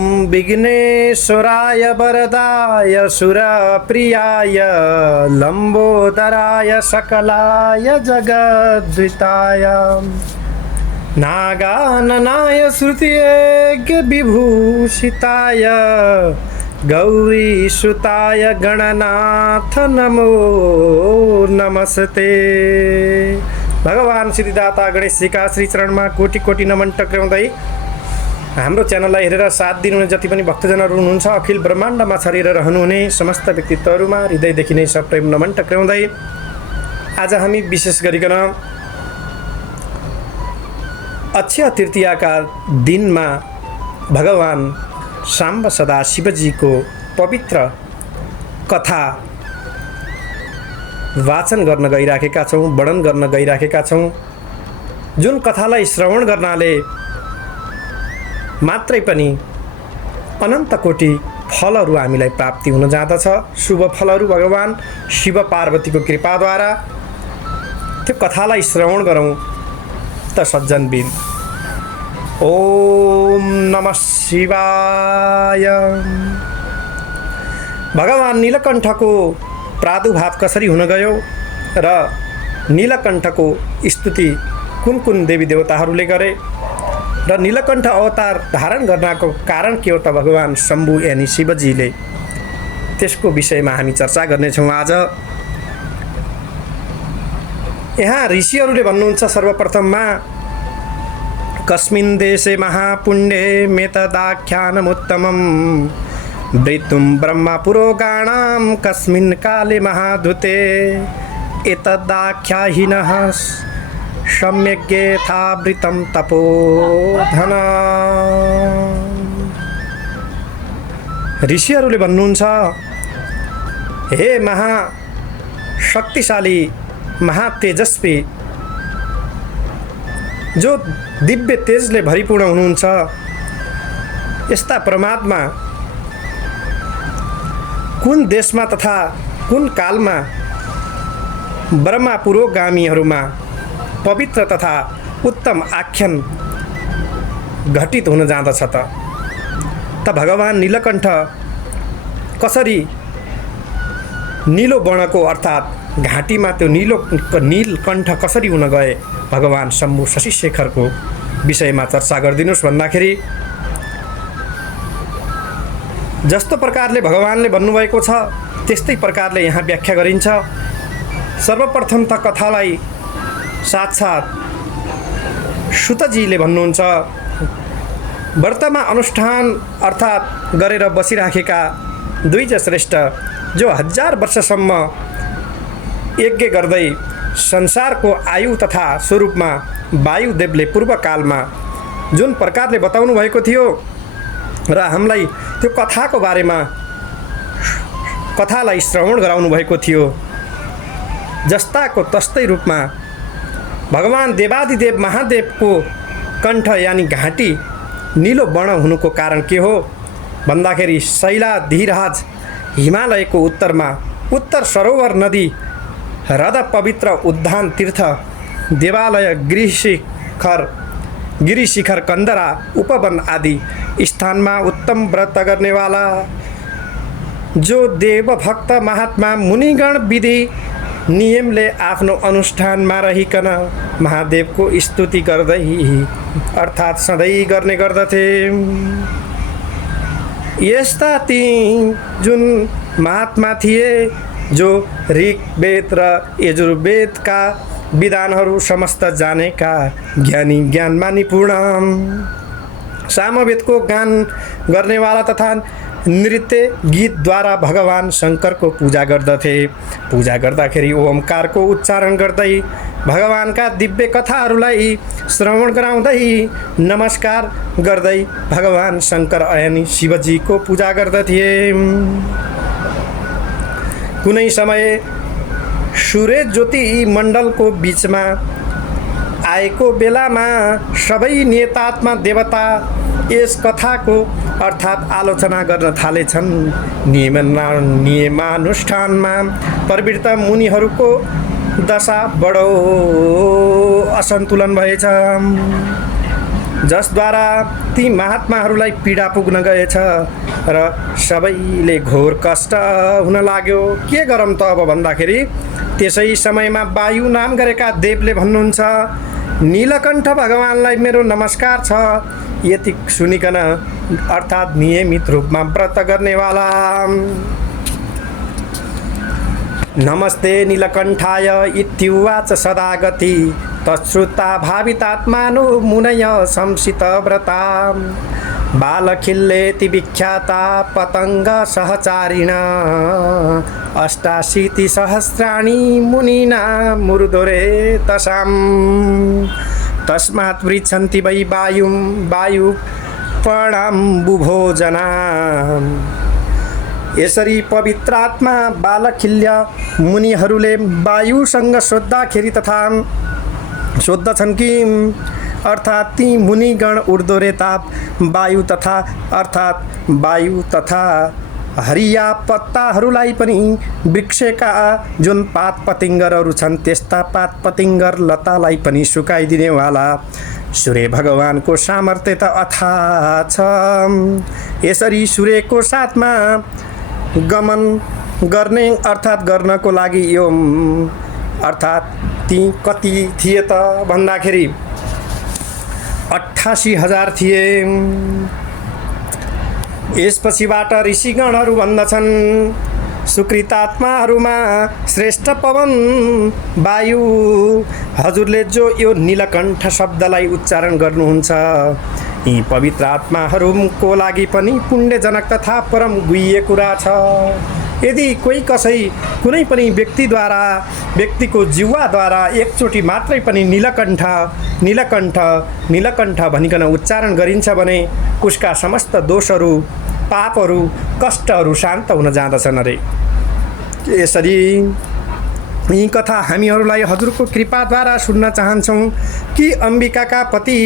ॐ विघ्नेश्वराय वरदाय सुरप्रियाय लम्बोदराय सकलाय जगद्विताय नागाननाय श्रुतियज्ञ विभूषिताय गौरीसुताय गणनाथ नमो नमस्ते। भगवान सिद्धिदाता गणेशजीका श्री चरणमा कोटि कोटि नमन टक्राउँदै हाम्रो च्यानललाई हेरेर साथ दिनुहुने जति पनि भक्तजनहरू हुनुहुन्छ, अखिल ब्रह्माण्डमा छरिएर रहनुहुने समस्त व्यक्तित्वहरूमा हृदयदेखि नै सप्रेम नमन टक्राउँदै आज हामी विशेष गरिकन अक्षय तृतीयाका दिनमा भगवान साम्ब सदा शिवजीको पवित्र कथा वाचन गर्न गइराखेका छौँ, वर्णन गर्न गइराखेका छौँ। जुन कथालाई श्रवण गर्नाले मात्रै पनि अनन्त कोटि फलहरू हामीलाई प्राप्ति हुन जाँदछ। शुभ फलहरू भगवान शिव पार्वतीको कृपाद्वारा। त्यो कथालाई श्रवण गरौँ त सज्जनबिन। ओम नमः शिवाय। भगवान नीलकण्ठको प्रादुर्भाव कसरी हुन गयो र नीलकण्ठको स्तुति कुन कुन देवी देवताहरूले गरे र नीलकण्ठ अवतार धारण गर्नको कारण के हो त भगवान शम्भु यानी शिवजीले, त्यसको विषयमा हामी चर्चा गर्नेछौँ आज। यहाँ ऋषिहरूले भन्नुहुन्छ सर्वप्रथममा कस्मिन् देशे महापुण्ये मेतदाख्यानमुत्तमं वृत्तुं ब्रह्मपुरोगाणां कस्मिन् काले महाधुते एतदाख्याहिनः सम्यग्यथावृतं तपोधन। ऋषिहरूले भन्नुहुन्छ, हे महाशक्तिशाली महातेजस्वी जो दिव्य तेजले भरिपूर्ण हुनुहुन्छ, यस्ता परमात्मा कुन देशमा तथा कुन कालमा ब्रह्मा पुरोगामीहरूमा पवित्र तथा उत्तम आख्यान घटित हुन जाँदछ त भगवान नीलकण्ठ कसरी नीलो वर्णको अर्थात् घाँटीमा त्यो नीलकण्ठ कसरी हुन गए भगवान शम्भु शशिशेखरको विषयमा चर्चा गरिदिनुहोस् भन्दाखेरि जस्तो प्रकारले भगवानले भन्नुभएको छ त्यस्तै प्रकारले यहाँ व्याख्या गरिन्छ। सर्वप्रथम त कथालाई साक्षात् सुतजीले भन्नुहुन्छ, व्रतमा अनुष्ठान अर्थात् गरेर बसिराखेका द्विज श्रेष्ठ जो 1000 वर्षसम्म यज्ञ गर्दै संसारको आयु तथा स्वरूपमा वायुदेवले पूर्वकालमा जुन प्रकारले बताउनु भएको थियो र हामीलाई त्यो कथाको बारेमा कथालाई श्रवण गराउनु भएको थियो, जस्ताको तस्तै रूपमा भगवान देवादिदेव महादेवको कण्ठ यानी घाँटी नीलो वर्ण हुनुको कारण के हो भन्दाखेरि शैलाधिराज हिमालयको उत्तरमा उत्तर सरोवर नदी हृद पवित्र उद्यान तीर्थ देवालय गिरिशिखर कन्दरा उपवन आदि स्थानमा उत्तम व्रत गर्नेवाला जो देव भक्त महात्मा मुनिगण विधि नियमले आफ्नो अनुष्ठानमा रहिकन महादेवको स्तुति गर्दै अर्थात् सधैँ गर्ने गर्दथे। यस्ता ती जुन महात्मा थिए जो ऋग्वेद र यजुर्वेदका विधानहरू समस्त जानेका ज्ञानी ज्ञानमा निपुण, सामवेदको गान गर्नेवाला तथा नृत्य गीतद्वारा भगवान शङ्करको पूजा गर्दथे। पूजा गर्दाखेरि ओमकारको उच्चारण गर्दै भगवानका दिव्य कथाहरूलाई श्रवण गराउँदै नमस्कार गर्दै भगवान शङ्कर यानी शिवजीको पूजा गर्दथे। कुनै समय सूर्य ज्योति मण्डलको बीचमा आएको बेलामा सबै नेतात्मा देवता यस कथाको अर्थात् आलोचना गर्न थालेछन्। नियमानुष्ठानमा प्रवृत्त मुनिहरूको दशा बडो असन्तुलन भएछ। जसद्वारा ती महात्माहरूलाई पीडा पुग्न गएछ र सबैले घोर कष्ट हुन लाग्यो। के गरौँ त अब भन्दाखेरि त्यसै समयमा वायु नाम गरेका देवले भन्नुहुन्छ, नीलकण्ठ भगवानलाई मेरो नमस्कार छ। यति सुनिकन अर्थात् नियमित रूपमा व्रत गर्नेवाला, नमस्ते नीलकण्ठाय इत्युवाच सदागति तच्छ्रुता भावितात्मानो मुनय संसितव्रता बालखिल्लेति विख्याता पतंग सहचारिण अष्टाशीतिसहस्राणि मुनिना मुरुदोरे तसाम् तस्मात् पृच्छन्ति वै वायु पर्णाम्बुभोजना। यसरी पवित्रात्मा बालखिल्य मुनिहरूले वायुसँग सोद्धाखेरि तथा सोद्धछन् कि अर्थात् ती मुनिगण उर्दोरे ताप वायु तथा अर्थात् वायु तथा हरिया पत्ताहरूलाई पनि वृक्षका जुन पात पतिङ्गरहरू छन् त्यस्ता पात पतिङ्गर लतालाई पनि सुकाइदिनेवाला सूर्य भगवानको सामर्थ्य त अथाह छ। यसरी सूर्यको साथमा गमन गर्ने अर्थात् गर्नको लागि यो अर्थात् ती कति थिए त भन्दाखेरि 88,000 थिए। यसपछिबाट ऋषिगणहरू भन्दछन्, सुकृतात्माहरूमा श्रेष्ठ पवन वायु हजुरले जो यो नीलकण्ठ शब्दलाई उच्चारण गर्नुहुन्छ, यी पवित्र आत्माहरूको लागि पनि पुण्यजनक तथा परम गुह्य कुरा छ। यदि कोही कसै कुनै पनि व्यक्तिद्वारा व्यक्तिको जिह्वाद्वारा एकचोटि मात्रै पनि नीलकण्ठ नीलकण्ठ नीलकण्ठ भनिकन उच्चारण गरिन्छ भने उसका समस्त दोषहरू पापहरू कष्टहरू शान्त हुन जाँदछन् अरे। यसरी यी कथा हामीहरूलाई हजुरको कृपाद्वारा सुन्न चाहन्छौँ कि अम्बिकाका पति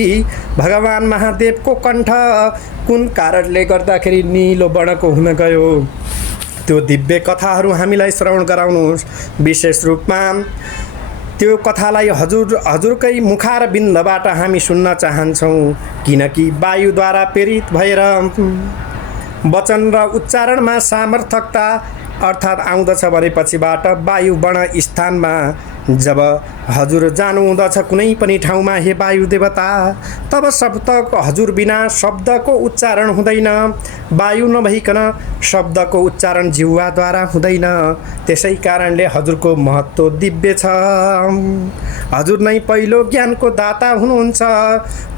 भगवान महादेवको कण्ठ कुन कारणले गर्दाखेरि नीलो वर्णको हुन गयो, त्यो दिव्य कथाहरू हामीलाई श्रवण गराउनुहोस्। विशेष रूपमा त्यो कथालाई हजुरकै मुखार बिन्दबाट हामी सुन्न चाहन्छौँ, किनकि वायुद्वारा प्रेरित भएर वचन र उच्चारणमा सामर्थ्यता अर्थात् आउँदछ भनेपछिबाट वायु वर्ण स्थानमा जब हजुर जानुहुँदछ कुनै पनि ठाउँमा हे वायु देवता, तब शब्दको हजुर बिना शब्दको उच्चारण हुँदैन, वायु नभइकन शब्दको उच्चारण जिह्वाद्वारा हुँदैन। त्यसै कारणले हजुरको महत्त्व दिव्य छ। हजुर नै पहिलो ज्ञानको दाता हुनुहुन्छ।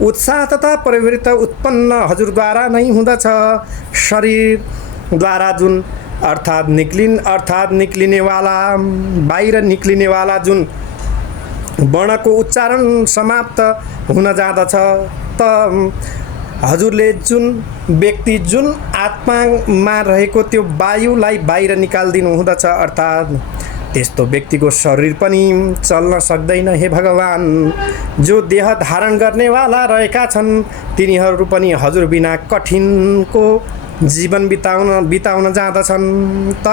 उत्साह तथा प्रवृत्ति उत्पन्न हजुरद्वारा नै हुँदछ। शरीरद्वारा जुन अर्थात् निक्लिनेवाला बाहिर निक्लिनेवाला जुन वर्णको उच्चारण समाप्त हुन जाँदछ, त हजुरले जुन व्यक्ति जुन आत्मामा रहेको त्यो वायुलाई बाहिर निकालिदिनु हुँदछ, अर्थात् त्यस्तो व्यक्तिको शरीर पनि चल्न सक्दैन। हे भगवान, जो देह धारण गर्नेवाला रहेका छन् तिनीहरू पनि हजुर बिना कठिनको जीवन बिताउन जाँदछन्। त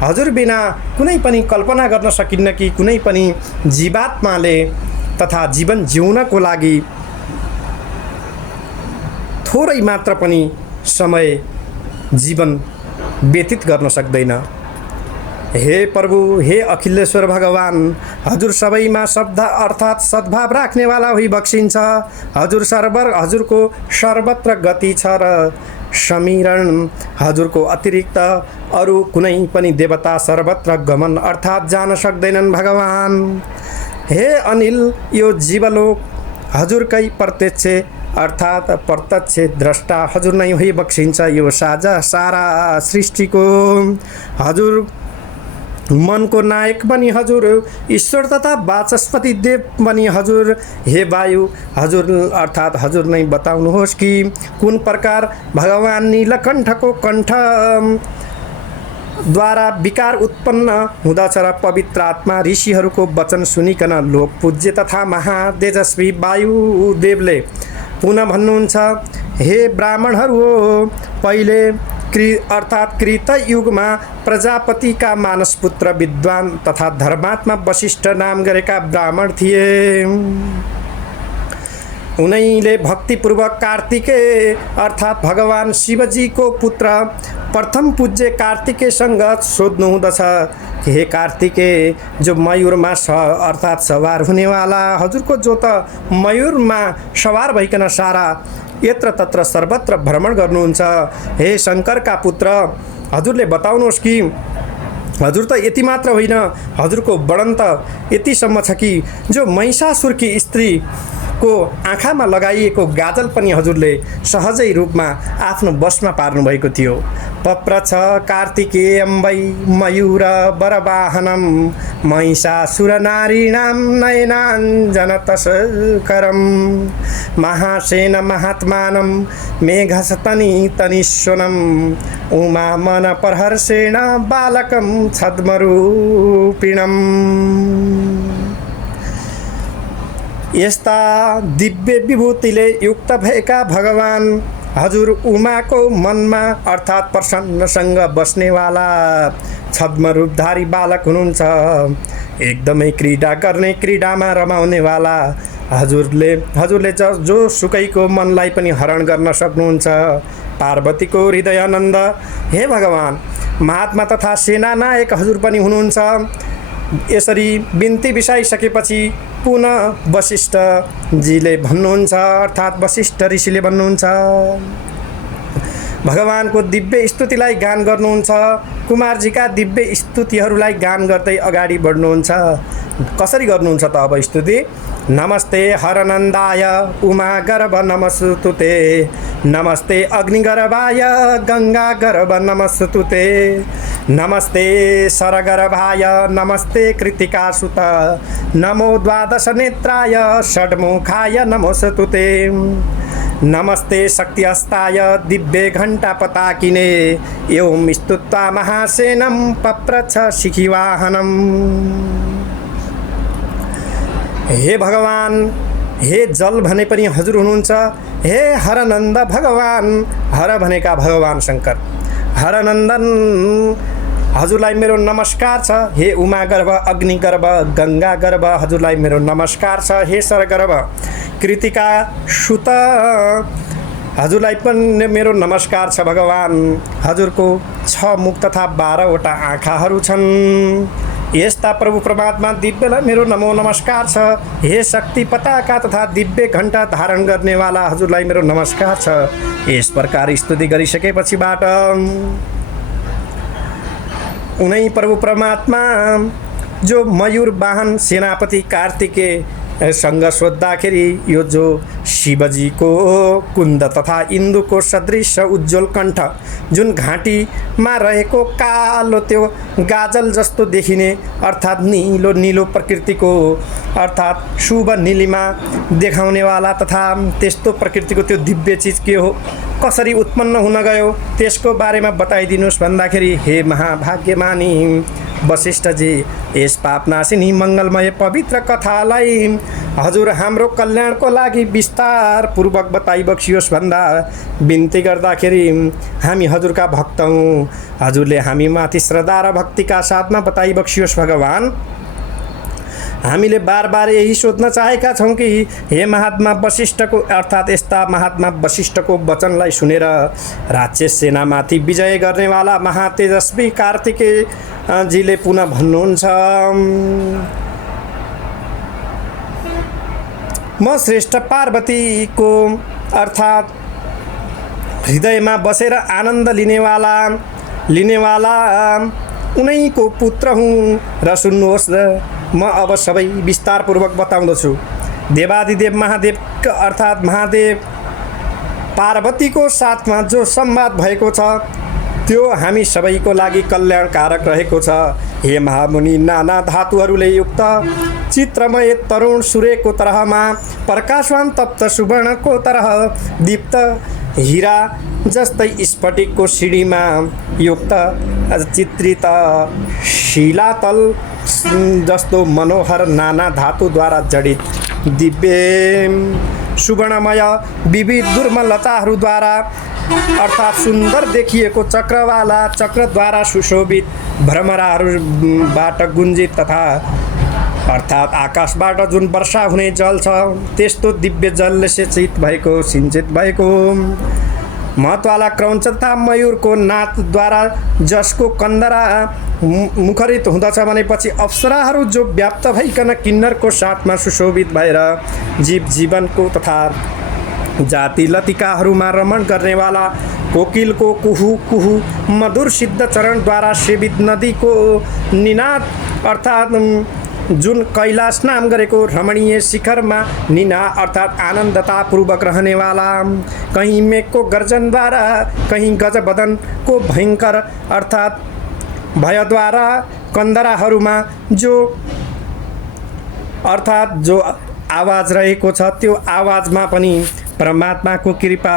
हजुर बिना कुनै पनि कल्पना गर्न सकिन्न कि कुनै पनि जीवात्माले तथा जीवन जिउनको लागि थोरै मात्र पनि समय जीवन व्यतीत गर्न सक्दैन। हे प्रभु, हे अखिलेश्वर भगवान, हजुर सबैमा शब्द अर्थात् सद्भाव राख्नेवाला हुई बक्सिन्छ। हजुरको सर्वत्र गति छ र समीरण हजुरको अतिरिक्त अरू कुनै पनि देवता सर्वत्र गमन अर्थात् जान सक्दैनन्। भगवान, हे अनिल, यो जीवलोक हजुरकै प्रत्यक्ष अर्थात् प्रत्यक्ष द्रष्टा हजुर नै होइ बक्सिन्छ। यो सारा सृष्टिको हजुर मनको नायक बनी हजुर ईश्वर तथा वाचस्पति देव बनी हजुर। हे वायु, हजुर अर्थात् हजुर नै बताउनुहोस् कि कुन प्रकार भगवान नीलकण्ठको कण्ठ द्वारा विकार उत्पन्न हुँदछ र पवित्र आत्मा ऋषिहरूको वचन सुनिकन लोक पूज्य तथा महातेजस्वी वायुदेवले पुनः भन्नुहुन्छ, हे ब्राह्मणहरू हो, पहिले अर्थात् कृत युगमा प्रजापतिका मानसपुत्र विद्वान तथा धर्मात्मा वशिष्ठ नाम गरेका ब्राह्मण थिए। उनैले भक्तिपूर्वक कार्तिकेय अर्थात् भगवान शिवजीको पुत्र प्रथम पूज्य कार्तिकेयसँग सोध्नुहुँदछ कि हे कार्तिकेय, जो मयूरमा अर्थात् सवार हुनेवाला हजुरको जो त मयूरमा सवार भइकन सारा यत्र तत्र सर्वत्र भ्रमण गर्नुहुन्छ, हे शङ्करका पुत्र, हजुरले बताउनुहोस् कि हजुर त यति मात्र होइन, हजुरको वर्णन त यतिसम्म छ कि जो महिषासुरकी स्त्रीको आँखामा लगाइएको गाजल पनि हजुरले सहजै रूपमा आफ्नो बसमा पार्नुभएको थियो। पप्रछ कार्तिकेयं वै मयूर वरवाहनं महिषासुरनारीणां नयनाञ्जनतस्करं महासेन महात्मानं मेघसतनी तनीश्वरम् उमा मन प्रहर्षेण बालकं छद्मरूपिणम्। यस्ता दिव्य विभूतिले युक्त भएका भगवान हजुर उमाको मनमा अर्थात् प्रसन्नसँग बस्नेवाला छद्मरूपधारी बालक हुनुहुन्छ। एकदमै क्रीडा गर्ने, क्रीडामा रमाउनेवाला हजुरले जो सुकैको मनलाई पनि हरण गर्न सक्नुहुन्छ। पार्वतीको हृदयानन्द हे भगवान, महात्मा तथा सेनानायक हजुर पनि हुनुहुन्छ। यसरी बिन्ती बिसाइसकेपछि पुनः वशिष्ठजीले भन्नुहुन्छ, अर्थात् वशिष्ठ ऋषिले भन्नुहुन्छ, भगवानको दिव्य स्तुतिलाई गान गर्नुहुन्छ। कुमारजीका दिव्य स्तुतिहरूलाई गान गर्दै अगाडि बढ्नुहुन्छ। कसरी गर्नुहुन्छ त अब स्तुति? नमस्ते हरनन्दाय उमा गर्भ नमस्तुते, नमस्ते अग्निगर्भाय गंगा गर्भ नमस्तुते, नमस्ते सरगर्भाय नमस्ते कृतिकासुत, नमो द्वादश नेत्राय षड्मुखाय नमोस्तुते, नमस्ते शक्तिहस्ताय दिव्य घंटा पताकिने एवं स्तुत्वा महासेनं पप्रच्छ शिखिवाहनम्। हे भगवान, हे जल भने पनि हजुर हुनुहुन्छ। हे हरनन्द भगवान, हर भनेका भगवान शङ्कर, हरनन्दन हजुरलाई मेरो नमस्कार छ। हे उमा गर्भ, अग्नि गर्भ, गंगा गर्भ हजुरलाई मेरो नमस्कार छ। हे सरगर्भ, कृतिका सुत हजुरलाई पनि मेरो नमस्कार छ। भगवान हजुरको 6 मुख तथा 12वटा आँखाहरू छन्। यस्ता प्रभु परमात्मा दिव्यलाई मेरो नमो नमस्कार छ। हे शक्ति पताका तथा दिव्य घण्टा धारण गर्नेवाला हजुरलाई मेरो नमस्कार छ। यस प्रकार स्तुति गरिसकेपछिबाट उनै प्रभु परमात्मा जो मयूर वाहन सेनापति कार्तिकेयसँग सोद्धाखेरि यो जो शिवजीको कुन्द तथा इन्दुको सदृश उज्जवल कण्ठ जुन घाँटीमा रहेको कालो त्यो गाजल जस्तो देखिने अर्थात् नीलो नीलो प्रकृतिको अर्थात् शुभ नीलिमा देखाउनेवाला तथा त्यस्तो प्रकृतिको त्यो दिव्य चिज के हो, कसरी उत्पन्न हुन गयो, त्यसको बारेमा बताइदिनुहोस् भन्दाखेरि हे महाभाग्यमानी वशिष्ठजी, यस पापनाशिनी मङ्गलमय पवित्र कथालाई हजुर हाम्रो कल्याणको लागि विस्तार पूर्वक बताइबक्सियोस् भन्दा बिन्ती गर्दाखेरि हामी हजुरका भक्त हौँ। हजुरले हामी माथि श्रद्धा र भक्तिका साथमा बताइबक्सियोस् भगवान। हामीले बार बार यही सोध्न चाहेका छौँ कि हे महात्मा वशिष्ठको अर्थात् यस्ता महात्मा वशिष्ठको वचनलाई सुनेर राक्षस सेनामाथि विजय गर्नेवाला महातेजस्वी कार्तिकेयजीले पुनः भन्नुहुन्छ, म श्रेष्ठ पार्वतीको अर्थात् हृदयमा बसेर आनन्द लिनेवाला उनैको पुत्र हुँ र सुन्नुहोस्, म अब सबै विस्तारपूर्वक बताउँदछु। देवादिदेव महादेव अर्थात् महादेव पार्वतीको साथमा जो संवाद भएको छ त्यो हामी सबैको लागि कल्याणकारक रहेको छ। हे महामुनि, नाना धातुहरूले युक्त चित्रमय तरुण सूर्यको तरहमा प्रकाशवान तप्त सुवर्णको तरह दीप्त हीरा जस्तै स्फटिकको सिडीमा युक्त चित्रित शिलातल जस्तो मनोहर नाना धातुद्वारा जडित दिव्य सुवर्णमय विविध दुर्मलताहरूद्वारा अर्थात् सुन्दर देखिएको चक्रवाला चक्रद्वारा सुशोभित भ्रमराहरूबाट गुञ्जित तथा अर्थात् आकाशबाट जुन वर्षा हुने जल छ त्यस्तो दिव्य जलले सिंचित भएको महत्वाला क्रौञ्च तथा मयूरको नादद्वारा जसको कन्दरा मुखरित हुँदछ भनेपछि अप्सराहरू जो व्याप्त भइकन किन्नरको साथमा सुशोभित भएर जीवनको तथा जाति लतिकाहरूमा रमण गर्नेवाला कोकिलको कुहु कुहु मधुर सिद्ध चरणद्वारा सेवित नदीको निनाद अर्थात् जुन कैलाश नाम गरेको रमणीय शिखरमा निना अर्थात् आनन्दतापूर्वक रहनेवाला, कहीँ मेघको गर्जनद्वारा कहीँ गजबदनको भयङ्कर अर्थात् भयद्वारा कन्दराहरूमा जो अर्थात् जो आवाज रहेको छ त्यो आवाजमा पनि परमात्माको कृपा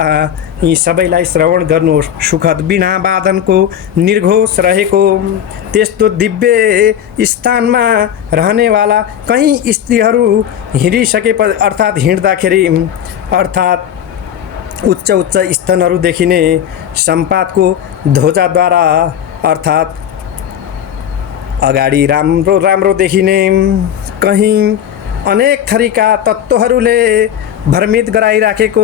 यी सबैलाई श्रवण गर्नु सुखद वीणा वादनको निर्घोष रहेको त्यस्तो दिव्य स्थानमा रहनेवाला कहीँ स्त्रीहरू हिँडिसकेपछि अर्थात् हिँड्दाखेरि अर्थात् उच्च उच्च स्थानहरू देखिने सम्पादको ध्वजाद्वारा अर्थात् अगाडि राम्रो राम्रो देखिने कहीँ अनेक थरीका तत्त्वहरूले भ्रमित गराइराखेको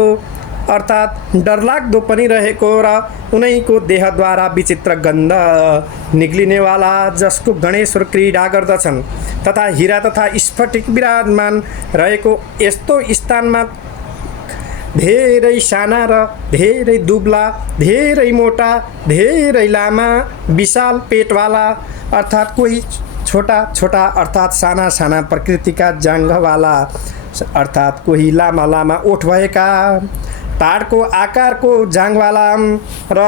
अर्थात् डरलाग्दो पनि रहेको र उनैको देहद्वारा विचित्र गन्ध निक्लिनेवाला जसको गणेश्वर क्रीडा गर्दछन् तथा हीरा तथा स्फटिक विराजमान रहेको यस्तो स्थानमा धेरै साना र धेरै दुब्ला धेरै मोटा धेरै लामा विशाल पेटवाला अर्थात् कोही छोटा छोटा अर्थात् साना साना प्रकृतिका जाङ्घवाला अर्थात् कोही लामा लामा ओठ भएका ताडको आकारको जाङ्घवाला र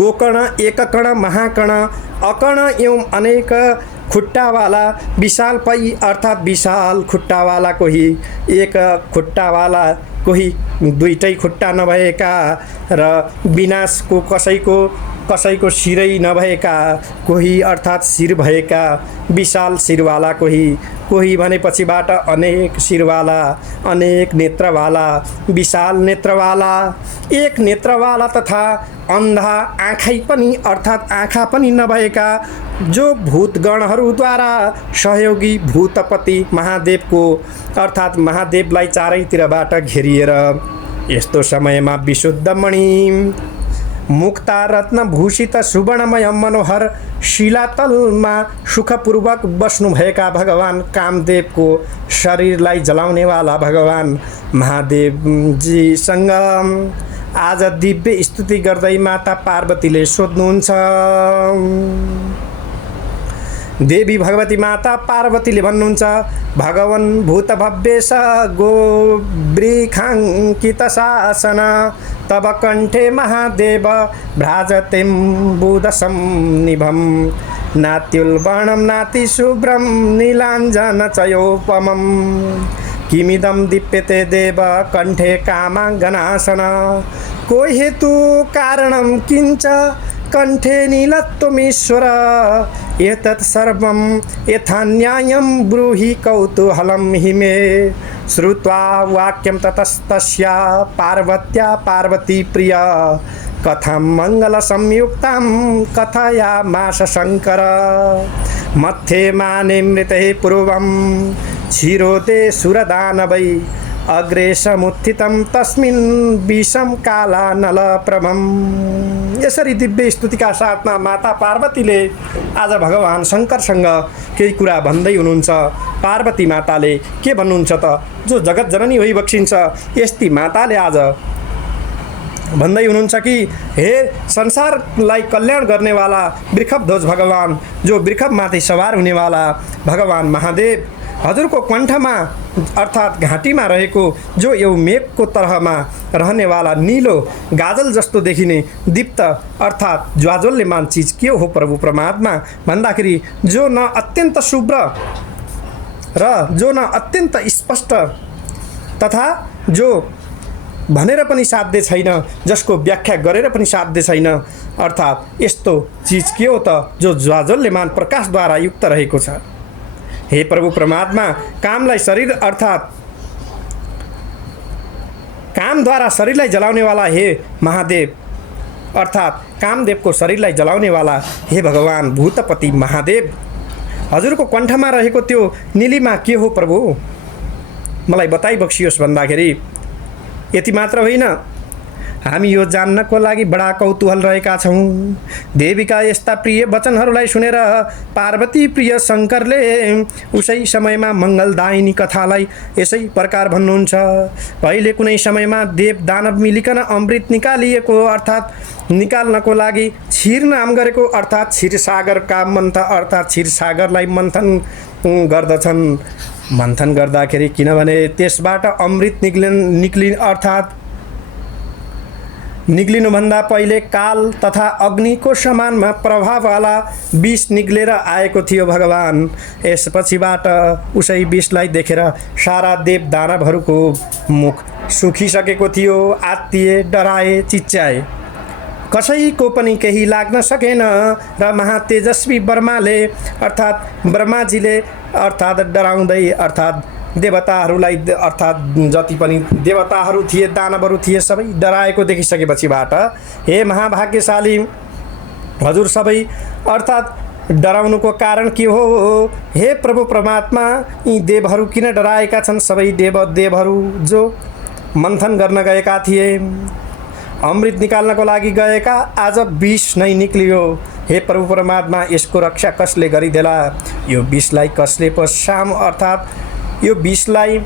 गोकर्ण एककर्ण महाकर्ण अकर्ण एवं अनेक खुट्टावाला विशाल पै अर्थात् विशाल खुट्टावाला कोही एक खुट्टावाला कोही दुईटै खुट्टा नभएका र विनाशको कसैको शिरै नभएका कोही अर्थात् शिर भएका विशाल शिरवाला कोही भनेपछिबाट अनेक शिरवाला अनेक नेत्रवाला विशाल नेत्रवाला एक नेत्रवाला तथा अन्धा आँखै पनि अर्थात् आँखा पनि नभएका जो भूतगणहरूद्वारा सहयोगी भूतपति महादेवको अर्थात् महादेवलाई चारैतिरबाट घेरिएर यस्तो समयमा विशुद्ध मणि मुक्ता रत्न भूषित सुवर्णमय मनोहर शिलातलमा सुखपूर्वक बस्नुभएका भगवान कामदेवको शरीरलाई जलाउनेवाला भगवान महादेवजीसँग आज दिव्य स्तुति गर्दै माता पार्वतीले सोध्नुहुन्छ। देवी भगवती माता पार्वतीले भन्नुहुन्छ, भगवन् भूत भव्येश गो वृखाङ्कित शासन तब कण्ठे महादेव भ्राजतेम्बुदसं निभं नात्युल्बणं नातिशुभ्रं नीलाञ्जन चयोपमं किमिदं दीप्यते देव कण्ठे कामाङ्गनाशन को हेतु कारणं किञ्च कण्ठे नीलत्वमीश्वर एतत् सर्वं यथा न्यायं ब्रूहि कौतूहलं हि मे श्रुत्वा वाक्यं ततस्तस्या पार्वत्या पार्वती प्रिया कथां मङ्गलसंयुक्तां कथयामास शङ्कर मध्ये माने मृते पूर्वं क्षीरोदे सुरदानवै अग्रे समुत्थितं तस्मिन् विषम कालानलप्रभं। यसरी दिव्य स्तुतिका साथमा माता पार्वतीले आज भगवान शङ्करसँग केही कुरा भन्दै हुनुहुन्छ। पार्वती माताले के भन्नुहुन्छ त, जो जगत जननी होइ बक्सिन्छ यस्ती माताले आज भन्दै हुनुहुन्छ कि हे संसारलाई कल्याण गर्नेवाला वृषभध्वज भगवान, जो वृषभमाथि सवार हुनेवाला भगवान महादेव, हजुरको कण्ठमा अर्थात् घाँटीमा रहेको जो यो मेघको तरहमा रहनेवाला निलो गाजल जस्तो देखिने दीप्त अर्थात् ज्वाज्वल्यमान चिज के हो प्रभु परमात्मा भन्दाखेरि जो न अत्यन्त शुभ्र र जो न अत्यन्त स्पष्ट तथा जो भनेर पनि साध्य छैन, जसको व्याख्या गरेर पनि साध्य छैन, अर्थात् यस्तो चिज के हो त जो ज्वाज्वल्यमान प्रकाशद्वारा युक्त रहेको छ। हे प्रभु परमात्मा, कामलाई शरीर अर्थात् कामद्वारा शरीरलाई जलाउनेवाला हे महादेव अर्थात् कामदेवको शरीरलाई जलाउनेवाला हे भगवान भूतपति महादेव, हजुरको कण्ठमा रहेको त्यो निलिमा के हो प्रभु, मलाई बताइ बक्सियोस् भन्दाखेरि यति मात्र होइन, हामी यो जान्नको लागि बडा कौतूहल रहेका छौँ। देवीका यस्ता प्रिय वचनहरूलाई सुनेर पार्वती प्रिय शङ्करले उसै समयमा मङ्गलदायिनी कथालाई यसै प्रकार भन्नुहुन्छ। पहिले कुनै समयमा देव दानव मिलिकन अमृत निकालिएको अर्थात् निकाल्नको लागि क्षीर नाम गरेको अर्थात् क्षीरसागरका अर्थात् क्षीरसागरलाई मन्थन गर्दछन्। मन्थन गर्दाखेरि किनभने त्यसबाट अमृत अर्थात् निक्लिनुभन्दा पहिले काल तथा अग्निको समानमा प्रभाववाला विष निक्लेर आएको थियो भगवान। यसपछिबाट उसै विषलाई देखेर सारा देव दानवहरूको मुख सुखिसकेको थियो। आत्तिए, डराए, चिच्याए, कसैको पनि केही लाग्न सकेन र महातेजस्वी ब्रह्माले अर्थात् ब्रह्माजीले अर्थात् डराउँदै अर्थात् देवताहरूलाई अर्थात् जति पनि देवताहरू थिए, दानवहरू थिए, सबै डराएको देखिसकेपछिबाट हे महाभाग्यशाली हजुर सबै अर्थात् डराउनुको कारण के हो? हे प्रभु परमात्मा, यी देवहरू किन डराएका छन्? सबै देवहरू जो मन्थन गर्न गएका थिए, अमृत निकाल्नको लागि गएका, आज विष नै निक्लियो। हे प्रभु परमात्मा, यसको रक्षा कसले गरिदेला? यो विषलाई कसले पश्चाम अर्थात् यो विषलाई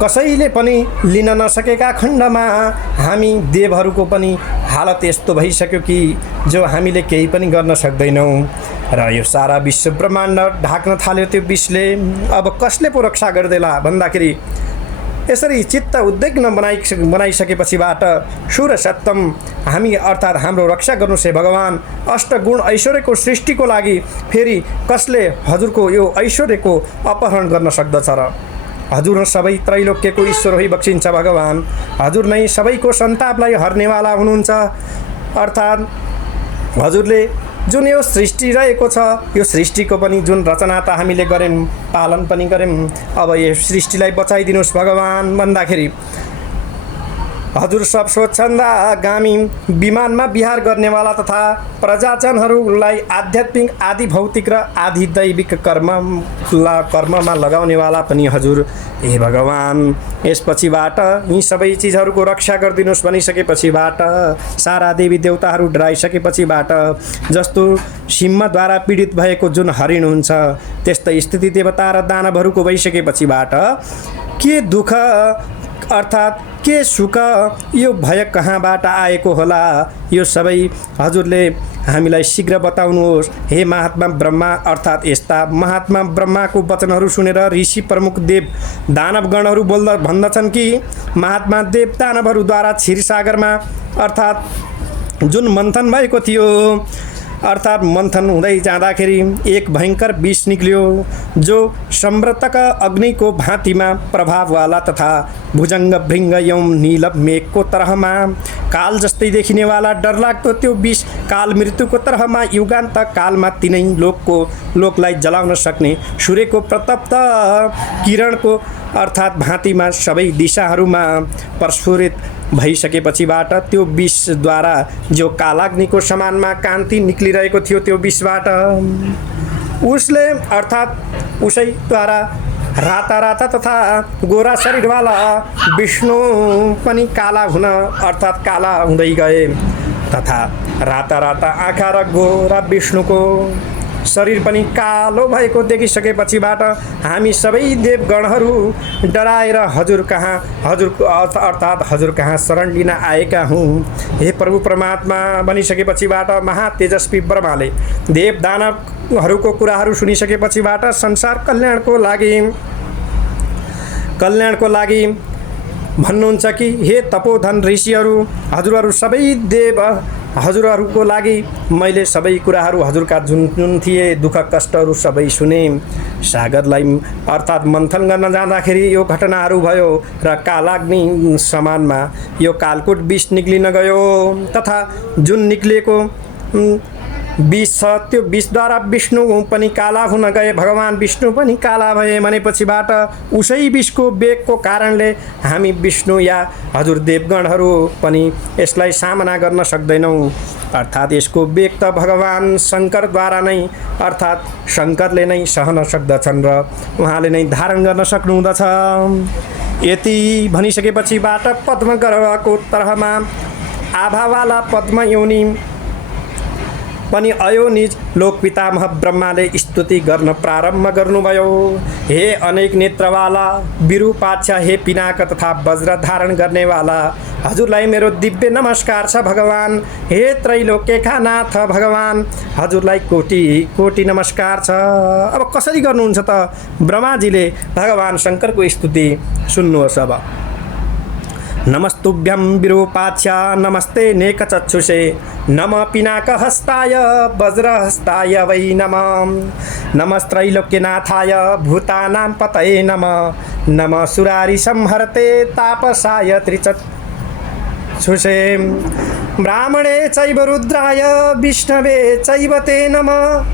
कसैले पनि लिन नसकेका खण्डमा हामी देवहरूको पनि हालत यस्तो भइसक्यो कि जो हामीले केही पनि गर्न सक्दैनौँ र यो सारा विश्व ब्रह्माण्ड ढाक्न थाल्यो त्यो विषले। अब कसले पो रक्षा गर्देला भन्दाखेरि यसरी चित्त उद्विग्न बनाइसकेपछिबाट सुर सप्तम हामी अर्थात् हाम्रो रक्षा गर्नुहोस् हे भगवान। अष्टगुण ऐश्वर्यको सृष्टिको लागि फेरि कसले हजुरको यो ऐश्वर्यको अपहरण गर्न सक्दछ र? हजुर सबै त्रैलोक्यको ईश्वर होइ बक्सिन्छ भगवान। हजुर नै सबैको सन्तापलाई हर्नेवाला हुनुहुन्छ। अर्थात् हजुरले जुन यो सृष्टि रहेको छ, यो सृष्टिको पनि जुन रचना त हामीले गऱ्यौँ, पालन पनि गऱ्यौँ, अब यो सृष्टिलाई बचाइदिनुहोस् भगवान भन्दाखेरि हजुर सब स्वच्छन्दगामी विमानमा विहार गर्नेवाला तथा प्रजाजनहरूलाई आध्यात्मिक, आदि भौतिक र आदि दैविक कर्ममा लगाउनेवाला पनि हजुर हे भगवान। यसपछिबाट यी सबै चिजहरूको रक्षा गरिदिनुहोस् भनिसकेपछिबाट सारा देवी देवताहरू डराइसकेपछिबाट जस्तो सिंहद्वारा पीडित भएको जुन हरिण हुन्छ त्यस्तै स्थिति देवता र दानवहरूको भइसकेपछिबाट के दुःख अर्थात् के सुख, यो भय कहाँबाट आएको होला? यो सबै हजुरले हामीलाई शीघ्र बताउनुहोस् हे महात्मा ब्रह्मा। अर्थात् यस्ता महात्मा ब्रह्माको वचनहरू सुनेर ऋषि प्रमुख देव दानवगणहरू भन्दछन् कि महात्मा देव दानवहरूद्वारा क्षीरसागरमा अर्थात् जुन मन्थन भएको थियो, अर्थात् मन्थन हुँदै जाँदाखेरि एक भयङ्कर विष निक्ल्यो जो सम्रतक अग्निको भाँतीमा प्रभाववाला तथा भुजङ्ग भृङ्ग यौम नील मेघको तरहमा काल जस्तै देखिनेवाला डरलाग्दो त्यो विष काल मृत्युको तरहमा युगान्त कालमा तिनै लोकलाई जलाउन सक्ने सूर्यको प्रतप्त किरणको अर्थात् भाँतीमा सबै दिशाहरूमा प्रस्फुरित भइसकेपछिबाट त्यो विषद्वारा जो कालाग्निको समानमा कान्ति निक्लिरहेको थियो त्यो विषबाट उसले अर्थात् उसैद्वारा राता राता तथा गोरा शरीरवाला विष्णु पनि काला हुन अर्थात् काला हुँदै गए तथा राता राता आँखा र गोरा विष्णुको शरीर पनि कालो भएको देखिसकेपछिबाट हामी सबै देवगणहरू डराएर हजुर कहाँ शरण लिन आएका हौँ हे प्रभु परमात्मा भनिसकेपछिबाट महातेजस्वी ब्रह्माले देव दानवहरूको कुराहरू सुनिसकेपछिबाट संसार कल्याणको लागि भन्नुहुन्छ कि हे तपोधन ऋषिहरू, हजुरहरू सबै देव हजुरहरूको लागि मैले सबै कुराहरू हजुरका जुन थिए दुःख कष्टहरू सबै सुने। सागरलाई अर्थात् मन्थन गर्न जाँदाखेरि यो घटनाहरू भयो र कालाग्नि समानमा यो कालकुट विष निक्लिन गयो तथा जुन निक्लिएको विष छ, त्यो विषद्वारा विष्णु पनि काला हुन गए, भगवान् विष्णु पनि काला भए भनेपछिबाट उसै विषको वेगको कारणले हामी विष्णु या हजुर देवगणहरू पनि यसलाई सामना गर्न सक्दैनौँ। अर्थात् यसको वेग त भगवान् शङ्करद्वारा नै, अर्थात् शङ्करले नै सहन सक्दछन् र उहाँले नै धारण गर्न सक्नुहुँदछ। यति भनिसकेपछिबाट पद्मगर्भको तर्फमा आभावाला पद्म योनि पनि अयोनिज लोक पितामह ब्रह्माले स्तुति गर्न प्रारम्भ गर्नुभयो। हे अनेक नेत्रवाला विरूपाक्ष, हे पिनाक तथा वज्र धारण गर्नेवाला, हजुरलाई मेरो दिव्य नमस्कार छ भगवान्। हे त्रैलोक्यका नाथ भगवान्, हजुरलाई कोटि कोटि नमस्कार छ। अब कसरी गर्नुहुन्छ त? ब्रह्माजीले भगवान् शङ्करको स्तुति सुन्नुहोस्। अब नमस्तुभ्यं विरूपाक्ष, नमस्ते नेकचक्षुषे, नम पिनाकहस्ताय वज्रहस्ताय वै नमः। नमस्त्रैलोक्यनाथाय भूतानां पतये नमः। नमः सुरारि संहरते तापसाय त्रिचक्षुषे। ब्राह्मणे चैव रुद्राय विष्णवे चैव ते नमः।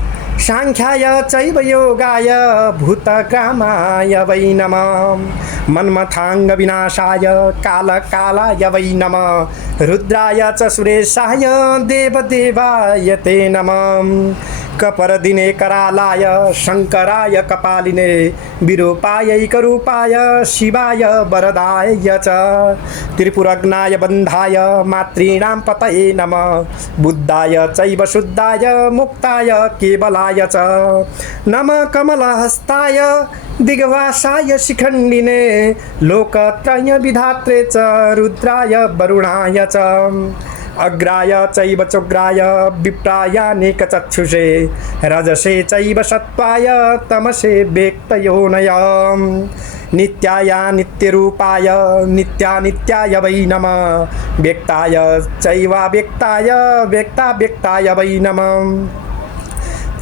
सांख्याय चैव योगाय भूतग्रामाय वै नमः। मन्मथांग विनाशाय कालकालाय वै नमः। रुद्राय च सुरेशाय देवदेवाय ते नमः। कपरदिने करालाय शङ्कराय कपालिने विरूपायैकरूपाय शिवाय वरदाय च। त्रिपुरग्नाय बन्धाय मातॄणां पतये नमः। बुद्धाय चैव शुद्धाय मुक्ताय केवलाय च। नमः कमलहस्ताय दिग्वासाय शिखण्डिने लोकत्रय विधात्रे च रुद्राय वरुणाय च। अग्राय चैव चोग्राय विप्रायानेकचक्षुषे रजसे चैव सत्त्वाय तमसे व्यक्तयोनय। नित्याय नित्यरूपाय नित्यानित्याय वै नमः। व्यक्ताय चैवाव्यक्ताय व्यक्ताव्यक्ताय वै नमः।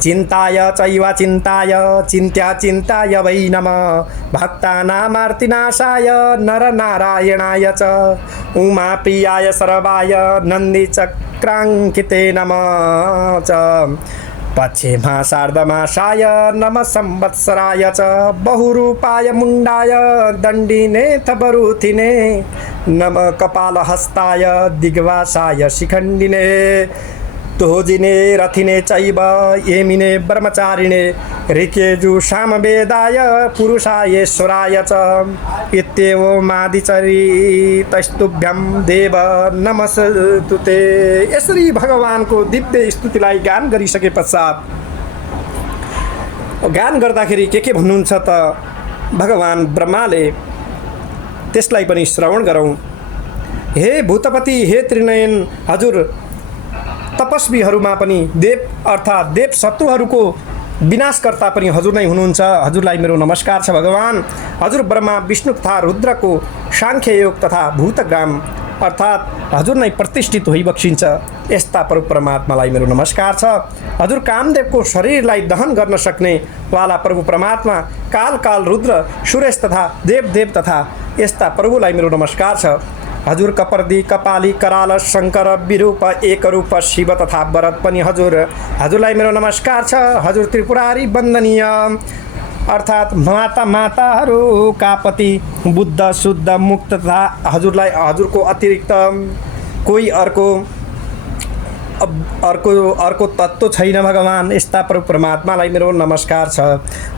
चिन्ताय चैव चिन्ताय चिन्त्याचिन्ताय वै नमः। भक्तानामार्तिनाशाय नरनारायणाय च। उमाप्रियाय सर्वाय नन्दिचक्राङ्किते नमः च। पश्चिमा सार्धमासाय नमः संवत्सराय च। बहुरूपाय मुण्डाय दण्डिनेथ वरुथिने नमः। कपालहस्ताय दिग्वासाय शिखण्डिने तोजिने रथिने चैव येमिने ब्रह्मचारिणे ऋकेजु सामवेदाय पुरुषायेश्वराय च। इत्येवमादिचरितस्तुभ्यं देव नमस्तुते। यसरी भगवानको दिव्य स्तुतिलाई गान गरिसके पश्चात गान गर्दाखेरि के भन्नुहुन्छ त भगवान् ब्रह्माले त्यसलाई पनि श्रवण गरौँ। हे भूतपति, हे त्रिनयन, हजुर तपस्वीहरूमा पनि देव अर्थात् देव शत्रुहरूको विनाशकर्ता पनि हजुर नै हुनुहुन्छ। हजुरलाई मेरो नमस्कार छ भगवान्। हजुर ब्रह्मा विष्णु तथा रुद्रको सांख्ययोग तथा भूतग्राम अर्थात् हजुर नै प्रतिष्ठित भइबक्सिन्छ यस्ता प्रभु परमात्मालाई मेरो नमस्कार छ। हजुर कामदेवको शरीरलाई दहन गर्न सक्ने वाला प्रभु परमात्मा काल काल रुद्र सुरेश तथा देवदेव तथा यस्ता प्रभुलाई मेरो नमस्कार छ। हजुर कपर्दी कपाली कराल शङ्कर विरूप एकरूप शिव तथा भरत पनि हजुरलाई मेरो नमस्कार छ। हजुर त्रिपुरारी वन्दनीय अर्थात् माताहरूका पति बुद्ध शुद्ध मुक्त तथा हजुरलाई हजुरको अतिरिक्त कोही अर्को तत्त्व छैन भगवान्। यस्ता प्रभु परमात्मालाई मेरो नमस्कार छ।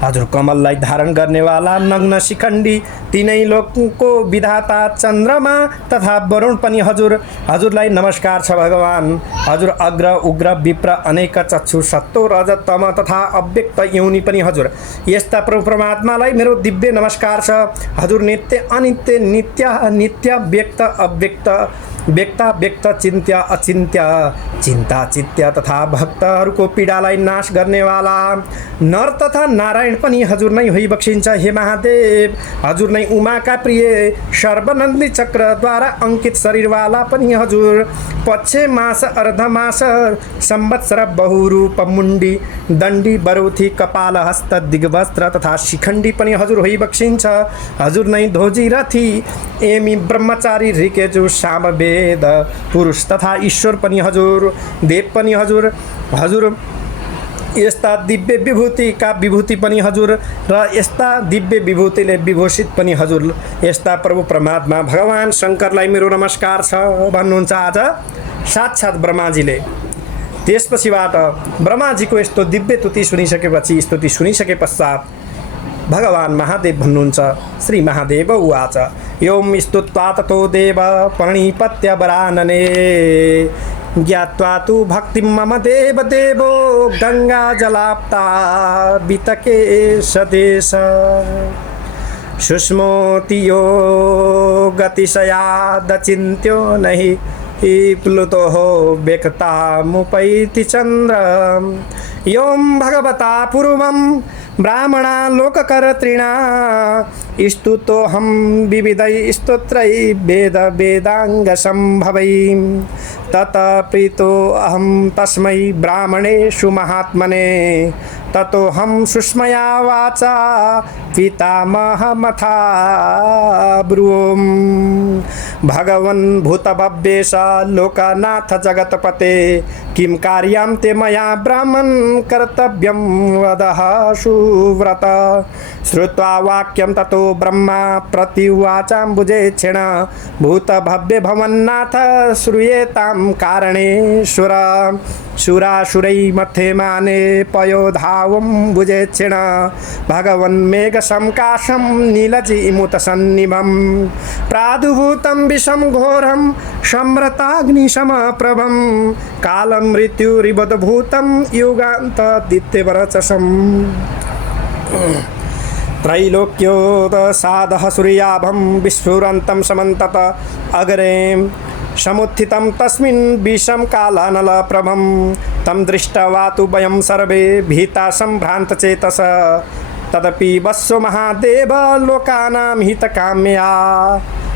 हजुर कमललाई धारण गर्नेवाला नग्न शिखण्डी तीनै लोकको विधाता चन्द्रमा तथा वरुण पनि हजुरलाई नमस्कार छ भगवान्। हजुर अग्र उग्र विप्र अनेक चक्षु सत्तो रजत तम तथा अव्यक्त योनि पनि यस्ता प्रभु परमात्मालाई मेरो दिव्य नमस्कार छ। हजुर नित्य अनित्य नित्य नित्य व्यक्त अव्यक्त व्यक्ता व्यक्त चिन्त्य अचिन्त्य चिन्ता चित्य तथा भक्तहरूको पीडालाई नाश गर्नेवाला नर तथा नारायण पनि हजुर नै होइबक्सिन्छ। हे महादेव, हजुर नै उमाका प्रिय सर्वनन्दी चक्रद्वारा अंकित शरीरवाला पनि हजुर। पक्ष मास अर्धमास संवत्सर बहुरूप मुण्डी दण्डी बरुथी कपाल हस्त दिग्वस्त्र तथा शिखण्डी पनि हजुर होइबक्सिन्छ। हजुर नै ध्वजी रथी एमी ब्रह्मचारी ऋकेजु सामवे वेद पुरुष तथा ईश्वर पनि हजुर, देव पनि हजुर, हजुर यस्ता दिव्य विभूतिका विभूति पनि हजुर र यस्ता दिव्य विभूतिले विभूषित पनि हजुर यस्ता प्रभु परमात्मा भगवान शङ्करलाई मेरो नमस्कार छ भन्नुहुन्छ आज साक्षात् ब्रह्माजीले। त्यसपछिबाट ब्रह्माजीको यस्तो दिव्य स्तुति सुनिसके पश्चात भगवान महादेव भन्नुहुन्छ, श्री महादेव उवाच योम स्तुत्वा ततो देव प्रणिपत्य वरानने ज्ञात्वा तु भक्तिं मम देव देवो गंगा जलाप्ता वितके सदेश सुष्मोति यो गतिशयादचिन्त्यो नहि प्लुतो बेकता मुपैति चंद्र योम भगवता पूर्वं ब्राह्मणा लोककर्तृणा स्तुतोऽहं विविधैः स्तोत्रैः वेद वेदांग संभवै ततः प्रीतोऽहं तस्मै ब्राह्मणेषु महात्मने ततोऽहं सुष्मया वाचा पितामहमथा ब्रूम भगवन् भूतभव्येश लोकनाथ जगत्पते किं कार्यं ते मया ब्राह्मण कर्तव्यं वदः सुव्रत श्रुत्वा वाक्यं ततो ब्रह्मा प्रतिवाचाम्बुजेक्षेण भूतभव्य भवन्नाथ श्रूयेतां कारणेश्वर सुरासुरै मध्यमाने पयोधावम्बुजेक्षेण भगवन्मेघसंकाशं नीलजीमुतसन्निभं प्रादुर्भूतं विषं घोरं सम्रताग्निशमप्रभं कालं मृत्युरिबोधभूतं युगान्तदित्यवरचसम् त्रैलोक्योदसादः सूर्याभं विस्फुरन्तं समन्तत अग्रे समुत्थितं तस्मिन् विषं कालानलप्रभं तं दृष्ट्वा तु वयं सर्वे भीता सम्भ्रान्तचेतस तदपि वत्सो महादेव लोकानां हितकाम्या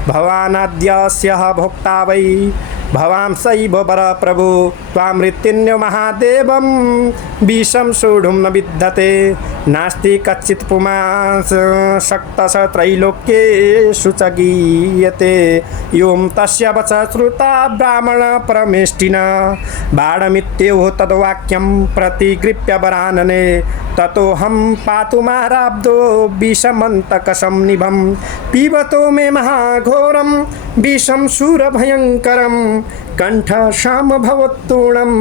भवानाद्यस्यः भोक्ता वै भवांसैव वर प्रभु त्वामृत्युन्यो महादेवं विषं सोढुं न विद्यते नास्ति कच्चित् पुमांस शक्तस त्रैलोक्येषु च गीयते यों तस्य वच श्रुता ब्राह्मण परमेष्टिना बाणमित्येव तद्वाक्यं प्रतिगृह्य वरानने ततोऽहं पातुमाराब्धो विषमन्तकसंनिभं पिबतो मे महाघोरं विषं शूरभयङ्करं कंठशामभवत्तूणं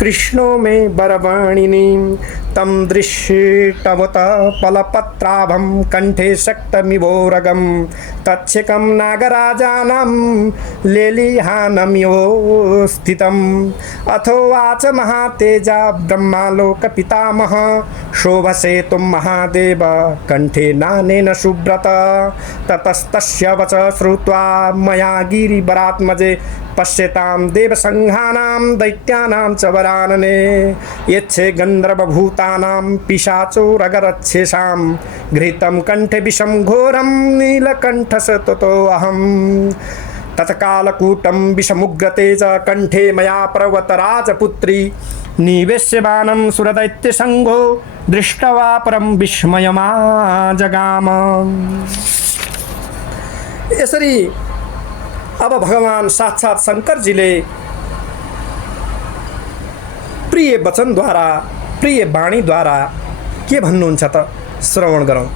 कृष्णो मे वरवाणिनीं तं दृष्टवत फलपत्राभं कंठे शक्तमिवोरगं तच्छिकं नागराजानां लेलिहानमिव स्थितम् अथोवाच महातेजा ब्रह्मालोकपितामह शोभसे तुं महादेव कंठे नानेन सुव्रत ततस्तस्य वच श्रुत्वा मया गिरिवरात्मजे पश्यतां देवसंघानां दैत्यानां च वरानने यच्छे गन्धर्वभूतानां पिशाचोरगरच्छेषां घृतं कंठे विषं घोरं नीलकण्ठस ततोऽहं तत्कालकूटं विषमुग्रतेज कंठे मया पर्वतराजपुत्री निवेश्यमानं सुरदैत्यसंघो दृष्ट्वा परं विस्मयमा जगाम। यसरी अब भगवान साक्षात् शंकरजीले प्रिय वचनद्वारा प्रिय वाणीद्वारा के भन्नुहुन्छ त श्रवण गरौँ।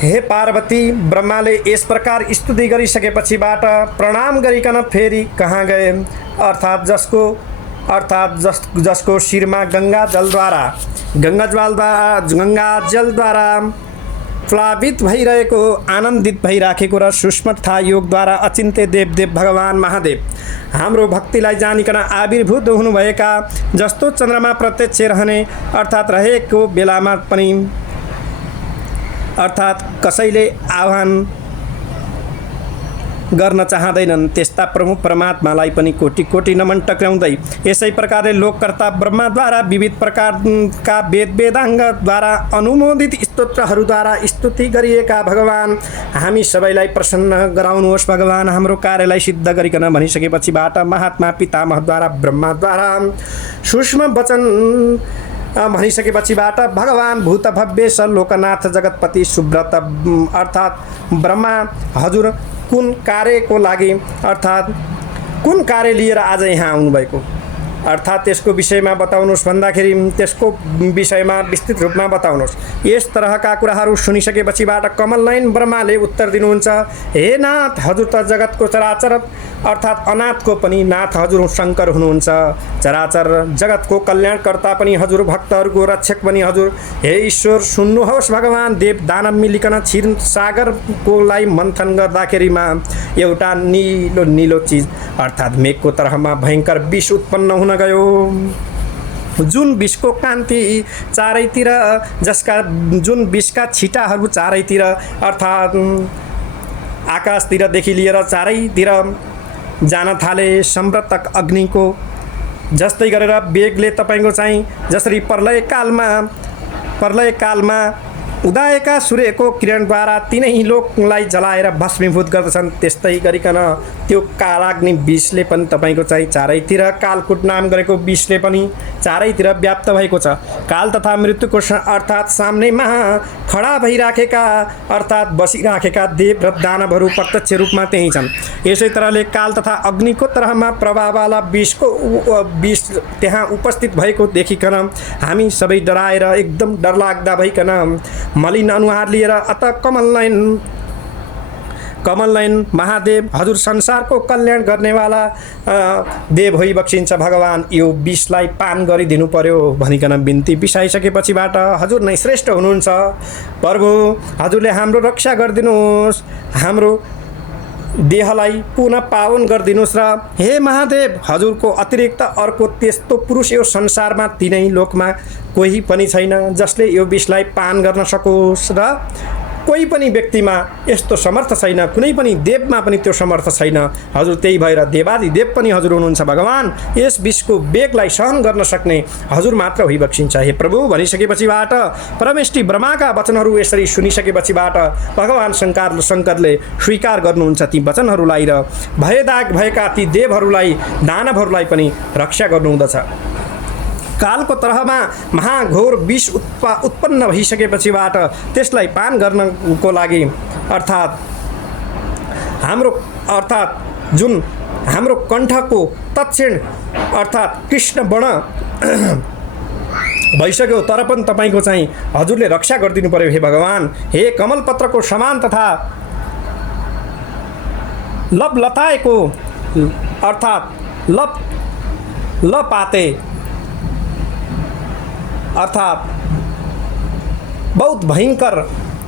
हे पार्वती, ब्रह्माले यस प्रकार स्तुति गरिसकेपछिबाट प्रणाम गरिकन फेरि कहाँ गए अर्थात् जसको शिरमा गंगा जलद्वारा प्लावित भइरहेको आनन्दित भइराखेको र सूक्ष्म तथा योगद्वारा अचिन्त्य देवदेव भगवान महादेव हाम्रो भक्तिलाई जानिकन आविर्भूत हुनुभएका जस्तो चन्द्रमा प्रत्यक्ष रहने अर्थात् रहेको बेलामा पनि अर्थात् कसैले आह्वान गर्न चाहँदैनन् त्यस्ता प्रभु परमात्मालाई पनि कोटि कोटि नमन टक्राउँदै यसै प्रकारले लोककर्ता ब्रह्माद्वारा विविध प्रकारका वेदाङ्गद्वारा अनुमोदित स्तोत्रहरूद्वारा स्तुति गरिएका भगवान हामी सबैलाई प्रसन्न गराउनुहोस्। भगवान हाम्रो कार्यलाई सिद्ध गरिकन भनिसकेपछिबाट महात्मा पितामहद्वारा ब्रह्माद्वारा सूक्ष्म वचन भनिसकेपछिबाट भगवान भूतभव्य लोकनाथ जगतपति सुव्रत अर्थात् ब्रह्मा हजुर कुन कार्यको लागि अर्थात् कुन कार्य लिएर आज यहाँ आउनुभएको अर्थात् त्यसको विषयमा बताउनुहोस् भन्दाखेरि त्यसको विषयमा विस्तृत रूपमा बताउनुहोस्। यस तरहका कुराहरू सुनिसकेपछिबाट कमल नयन ब्रह्माले उत्तर दिनुहुन्छ, हे नाथ, हजुर त जगतको चराचर अर्थात् अनाथको पनि नाथ हजुर शङ्कर हुनुहुन्छ। चराचर जगतको कल्याणकर्ता पनि हजुर, भक्तहरूको रक्षक पनि हजुर। हे ईश्वर, सुन्नुहोस्, भगवान् देव दानव मिलिकन क्षीर सागरकोलाई मन्थन गर्दाखेरिमा एउटा निलो निलो चिज अर्थात् मेघको तरहमा भयङ्कर विष उत्पन्न हुन गयो। जुन विषको कान्ति चारैतिर, जसका जुन विषका छिटाहरू चारैतिर अर्थात् आकाशतिरदेखि लिएर चारैतिर जान थाले। सम्रतक अग्निको जस्तै गरेर वेगले तपाईँको चाहिँ जसरी प्रलयकालमा उदाएका सूर्यको किरणद्वारा तिनै लोकलाई जलाएर भस्मीभूत गर्दछन्, त्यस्तै गरिकन त्यो कालाग्नि विषले पनि तपाईँको चाहिँ चारैतिर, कालकुट नाम गरेको विषले पनि चारैतिर व्याप्त भएको छ। काल तथा मृत्युको अर्थात् सामनेमा खडा भइराखेका अर्थात् बसिराखेका देव र दानवहरू प्रत्यक्ष रूपमा त्यहीँ छन्। यसै तरहले काल तथा अग्निको तरहमा प्रभाववाला विष त्यहाँ उपस्थित भएको देखिकन हामी सबै डराएर एकदम डरलाग्दा भइकन मलिन अनुहार लिएर अत कमल नयन महादेव हजुर संसारको कल्याण गर्नेवाला देव होइ बक्सिन्छ भगवान्, यो विषलाई पान गरिदिनु पर्यो भनिकन बिन्ती बिसाइसकेपछिबाट हजुर नै श्रेष्ठ हुनुहुन्छ। प्रभु, हजुरले हाम्रो रक्षा गरिदिनुहोस्, हाम्रो देहलाई पुनः पावन गरिदिनुहोस् र हे महादेव, हजुरको अतिरिक्त अर्को त्यस्तो पुरुष यो संसारमा तिनै लोकमा कोही पनि छैन जसले यो विषलाई पान गर्न सकोस् र कोही पनि व्यक्तिमा यस्तो समर्थ छैन, कुनै पनि देवमा पनि त्यो समर्थ छैन हजुर। त्यही भएर देवादिदेव पनि हजुर हुनुहुन्छ भगवान्, यस विषको वेगलाई सहन गर्न सक्ने हजुर मात्र होइबक्सिन्छ। हे प्रभु भनिसकेपछिबाट परमेष्ठी ब्रह्माका वचनहरू यसरी सुनिसकेपछिबाट भगवान् शङ्करले स्वीकार गर्नुहुन्छ ती वचनहरूलाई र भयदाग भएका ती देवहरूलाई दानवहरूलाई पनि रक्षा गर्नुहुँदछ। कालको तरहमा महाघोर विष उत्पन्न भइसकेपछिबाट त्यसलाई पान गर्नको लागि अर्थात् जुन हाम्रो कण्ठको दक्षिण अर्थात् कृष्ण वर्ण भइसक्यो, तर पनि तपाईँको चाहिँ हजुरले रक्षा गरिदिनु पर्यो हे भगवान्। हे कमलपत्रको समान तथा लताएको अर्थात् लपाते अर्थात् बहुत भयङ्कर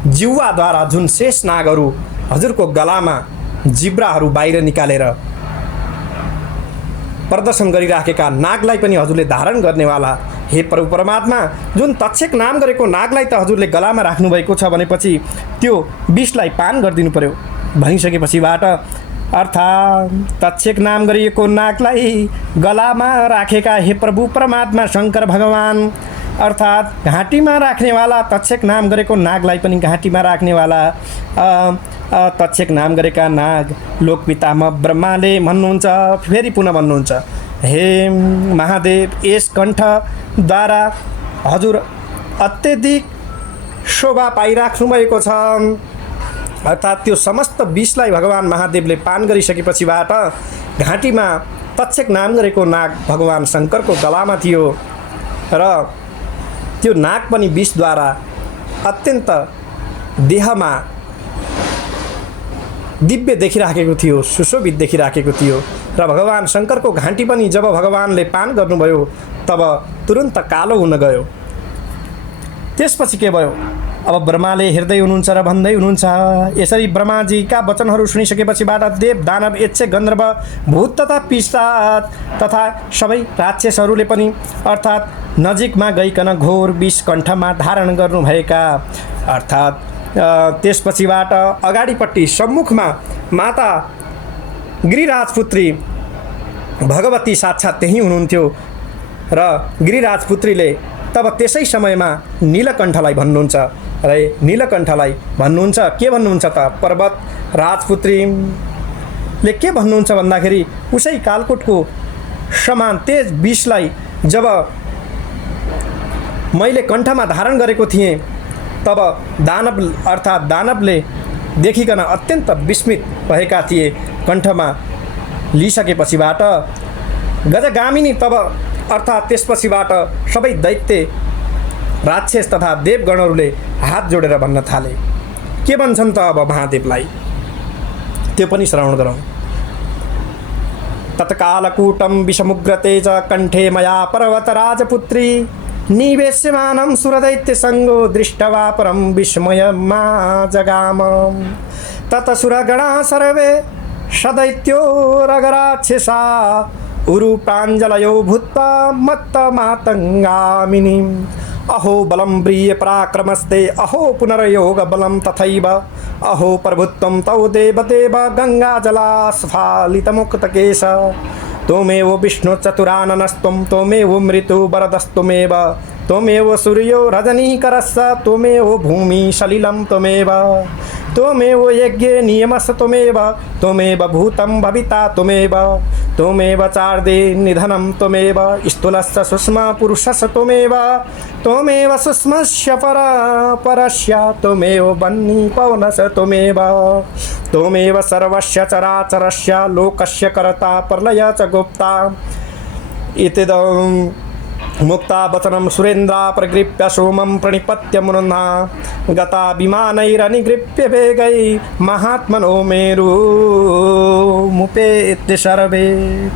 जिह्वाद्वारा जुन शेष नागहरू हजुरको गलामा जिब्राहरू बाहिर निकालेर प्रदर्शन गरिराखेका नागलाई पनि हजुरले धारण गर्नेवाला हे प्रभु परमात्मा, जुन तक्षक नाम गरेको नागलाई त हजुरले गलामा राख्नुभएको छ भनेपछि त्यो विषलाई पान गरिदिनु पर्यो भनिसकेपछिबाट अर्थात् तक्षक नाम गरिएको नागलाई गलामा राखेका हे प्रभु परमात्मा शङ्कर भगवान्, अर्थात् घाँटीमा राख्नेवाला तक्षक नाम गरेको नागलाई पनि घाँटीमा राख्नेवाला तक्षक नाम गरेका नाग लोकपितामह ब्रह्माले भन्नुहुन्छ, फेरि पुनः भन्नुहुन्छ, हे महादेव, यस कण्ठद्वारा हजुर अत्यधिक शोभा पाइराख्नु भएको छ। अर्थात् त्यो समस्त विषलाई भगवान् महादेवले पान गरिसकेपछिबाट घाँटीमा तक्षक नाम गरेको नाग भगवान् शङ्करको गलामा थियो र त्यो नाग पनि विषद्वारा अत्यन्त देहमा दिव्य देखिराखेको थियो, सुशोभित देखिराखेको थियो र भगवान् शङ्करको घाँटी पनि जब भगवान्ले पान गर्नुभयो तब तुरुन्त कालो हुन गयो। त्यसपछि के भयो, अब ब्रह्माले हेर्दै हुनुहुन्छ र भन्दै हुनुहुन्छ, यसरी ब्रह्माजीका वचनहरू सुनिसकेपछिबाट देव दानव यक्ष गन्धर्व भूत तथा पिशाच तथा सबै राक्षसहरूले पनि अर्थात् नजिकमा गइकन घोर विष कण्ठमा धारण गर्नुभएका अर्थात् त्यसपछिबाट अगाडिपट्टि सम्मुखमा माता गिरिराजपुत्री भगवती साक्षात् त्यहीँ हुनुहुन्थ्यो र गिरिराजपुत्रीले तब त्यसै समयमा नीलकण्ठलाई भन्नुहुन्छ र नीलकण्ठलाई भन्नुहुन्छ, के भन्नुहुन्छ त पर्वत राजपुत्रीले के भन्नुहुन्छ भन्दाखेरि उसै कालकोटको समान तेज विषलाई जब मैले कण्ठमा धारण गरेको थिएँ तब दानवले देखिकन अत्यन्त विस्मित भएका थिए। कण्ठमा लिइसकेपछिबाट गजगामिनी तब अर्थात् त्यसपछिबाट सबै दैत्य राक्षस तथा देवगणहरूले हात जोडेर भन्न थाले। के भन्छन् त अब महादेवलाई, त्यो पनि श्रवण गरौँ। तत्कालकूटं विषमुग्रतेज कण्ठे मया पर्वतराजपुत्री निवेश्यमानं सुरदैत्यसङ्गो दृष्ट्वा परं विस्मयमा जगाम। ततसुरगणा सर्वे सदैत्यो रगराक्षसा उरुप्राञ्जलयो भूत्वा मत्तमातङ्गामिनीम्। अहो बलं प्रिय पराक्रमस्ते अहो पुनर्योग बलं तथैव अहो प्रभुत्वं तौ देवदेव गङ्गाजलास्फालितमुक्तकेश। त्वमेव विष्णुचतुराननस्त्वं त्वमेव मृत्युवरदस्त्वमेव त्वमेव सूर्यो रजनीकरश्च त्वमेव भूमिसलिलं त्वमेव त्वमेव यज्ञे नियमश्च त्वमेव त्वमेव भूतं भविता त्वमेव त्वमेव चार्दे निधनं त्वमेव स्थूलश्च सूक्ष्मपुरुषश्च त्वमेव त्वमेव सूक्ष्मस्य परस्य त्वमेव वह्नि पवनश्च त्वमेव त्वमेव सर्वस्य चराचरस्य लोकस्य कर्ता प्रलय च गुप्ता। इत्येदं मुक्ता वचनं सुरेन्द्रा प्रगृह्य सोमं प्रणिपत्य मुनन्ना गता विमानैरनिगृह्य वेगै महात्मनो मेरुमुपेत्य सर्वे।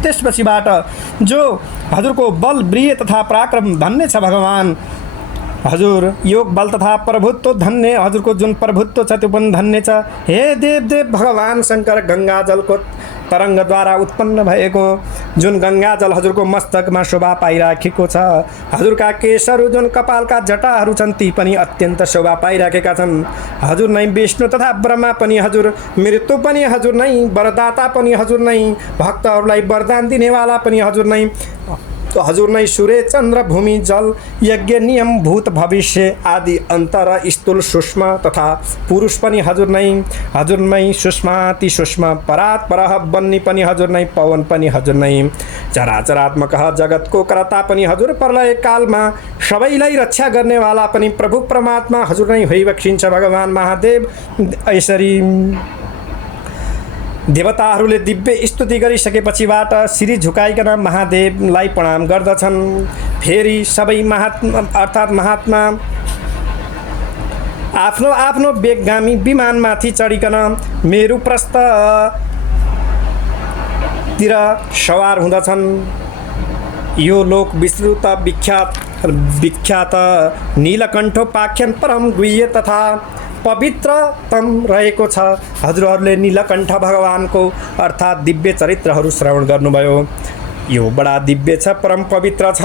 त्यसपछिबाट जो हजुरको बल वीर्य तथा पराक्रम धन्य छ भगवान, हजुर योग बल तथा प्रभुत्व धन्य, हजुरको जुन प्रभुत्व छ त्यो पनि धन्य छ। हे देवदेव भगवान शङ्कर, गङ्गा जलको तरङ्गद्वारा उत्पन्न भएको जुन गङ्गाजल हजुरको मस्तकमा शोभा पाइराखेको छ, हजुरका केशहरू जुन कपालका जटाहरू छन् ती पनि अत्यन्त शोभा पाइराखेका छन्। हजुर नै विष्णु तथा ब्रह्मा पनि हजुर, मृत्यु पनि हजुर नै, वरदाता पनि हजुर नै, भक्तहरूलाई वरदान दिनेवाला पनि हजुर नै, हजुर नै सूर्य चन्द्र भूमि जल यज्ञ नियम भूत भविष्य आदि अन्तर स्थूल सूक्ष्म तथा पुरुष पनि हजुर नै सूक्ष्माति सूक्ष्म परात् परः बन्नी पनि हजुर नै, पवन पनि हजुर नै, चराचरात्मक जगतको कर्ता पनि हजुर, प्रलय कालमा सबैलाई रक्षा गर्नेवाला पनि प्रभु परमात्मा हजुर नै भइबक्सिन्छ भगवान महादेव। यसरी देवताहरूले दिव्य स्तुति गरिसकेपछिबाट शिरी झुकाइकन महादेवलाई प्रणाम गर्दछन्। फेरि सबै महात्मा आफ्नो आफ्नो वेगगामी विमानमाथि चढिकन मेरुप्रस्थतिर सवार हुँदछन्। यो लोक विस्तृत विख्यात नीलकण्ठोपाख्यान परम गुह्य तथा पवित्रतम रहेको छ। हजुरहरूले नीलकण्ठ भगवानको अर्थात् दिव्य चरित्रहरू श्रवण गर्नुभयो। यो बडा दिव्य छ, परम पवित्र छ।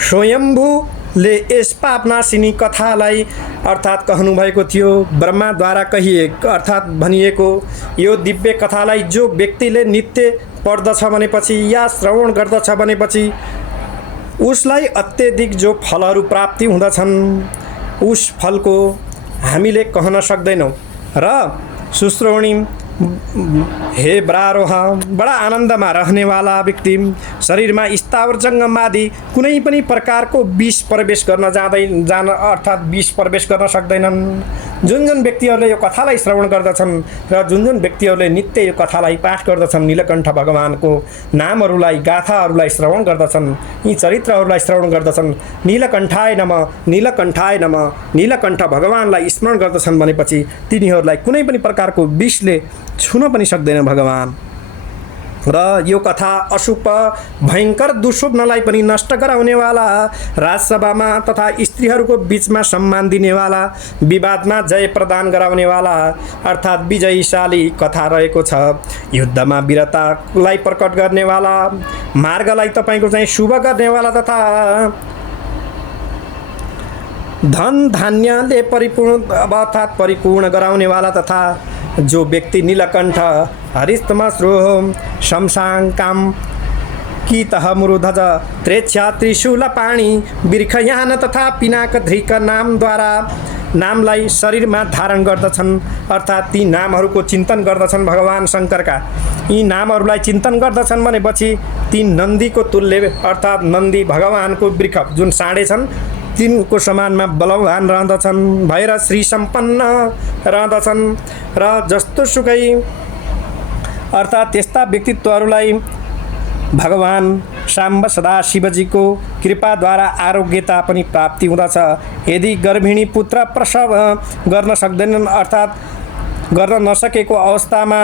स्वयम्भूले यस पापनाशिनी कथालाई अर्थात् कहनुभएको थियो। ब्रह्माद्वारा अर्थात् भनिएको यो दिव्य कथालाई जो व्यक्तिले नित्य पढ्दछ भनेपछि या श्रवण गर्दछ भनेपछि उसलाई अत्यधिक जो फलहरू प्राप्ति हुँदछन्, उस फलको हामीले कहन सक्दैनौँ। र सुश्रोणी हे ब्रारोह, बडा आनन्दमा रहनेवाला व्यक्ति शरीरमा स्थावर जङ्गम आदि कुनै पनि प्रकारको विष प्रवेश गर्न अर्थात् विष प्रवेश गर्न सक्दैनन्। जुन व्यक्तिहरूले यो कथालाई श्रवण गर्दछन् र जुन व्यक्तिहरूले नित्य यो कथालाई पाठ गर्दछन्, नीलकण्ठ भगवानको नामहरूलाई गाथाहरूलाई श्रवण गर्दछन्, यी चरित्रहरूलाई श्रवण गर्दछन्, नीलकण्ठाय नमः नीलकण्ठाय नमः नीलकण्ठ भगवानलाई स्मरण गर्दछन् भनेपछि तिनीहरूलाई कुनै पनि प्रकारको विषले छुन पनि सक्दैन भगवान। र यो कथा अशुभ भयङ्कर दुःस्वप्नलाई पनि नष्ट गराउनेवाला, राजसभामा तथा स्त्रीहरूको बीचमा सम्मान दिनेवाला, विवादमा जय प्रदान गराउनेवाला अर्थात् विजयशाली कथा रहेको छ। युद्धमा वीरतालाई प्रकट गर्नेवाला, मार्गलाई तपाईँको चाहिँ शुभ गर्नेवाला तथा धन धान्यले परिपूर्ण गराउनेवाला तथा जो व्यक्ति नीलकण्ठ हरिस्तमश्रो शमशाङ्काम कीतः मुरुध्वज त्रेच्छा त्रिशूलपाणि बिर्खयान तथा पिनाकधृक नामलाई शरीरमा धारण गर्दछन्। अर्थात् ती नामहरूको चिन्तन गर्दछन् भगवान शङ्करका। यी नामहरूलाई चिन्तन गर्दछन् भनेपछि ती नन्दीको तुल्य अर्थात् नन्दी भगवानको वृक्ष जुन साँडे छन् तिनको समानमा बलवान रहँदछन् भएर श्री सम्पन्न रहँदछन् र जस्तो सुकै अर्थात् त्यस्ता व्यक्तित्वहरूलाई भगवान साम्ब सदाशिवजीको कृपाद्वारा आरोग्यता पनि प्राप्ति हुँदछ। यदि गर्भिणी पुत्र प्रसव गर्न सक्दैनन् अर्थात् गर्न नसकेको अवस्थामा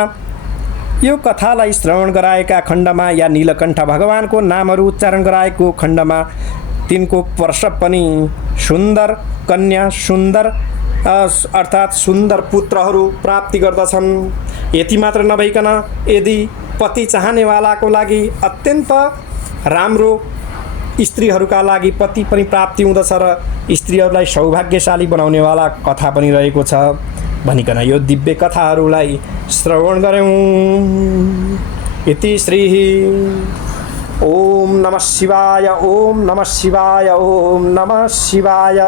यो कथालाई श्रवण गराएका खण्डमा या नीलकण्ठ भगवानको नामहरू उच्चारण गराएको खण्डमा तिनको प्रसव पनि सुन्दर कन्या सुन्दर अर्थात् सुन्दर पुत्रहरू प्राप्ति गर्दछन्। यति मात्र नभइकन यदि पति चाहनेवालाको लागि अत्यन्त राम्रो स्त्रीहरूका लागि पति पनि प्राप्ति हुँदछ र स्त्रीहरूलाई सौभाग्यशाली बनाउनेवाला कथा पनि रहेको छ भनिकन यो दिव्य कथाहरूलाई श्रवण गऱ्यौँ। इति श्री ओम नमः शिवाय ओम नमः शिवाय ओम नमः शिवाय।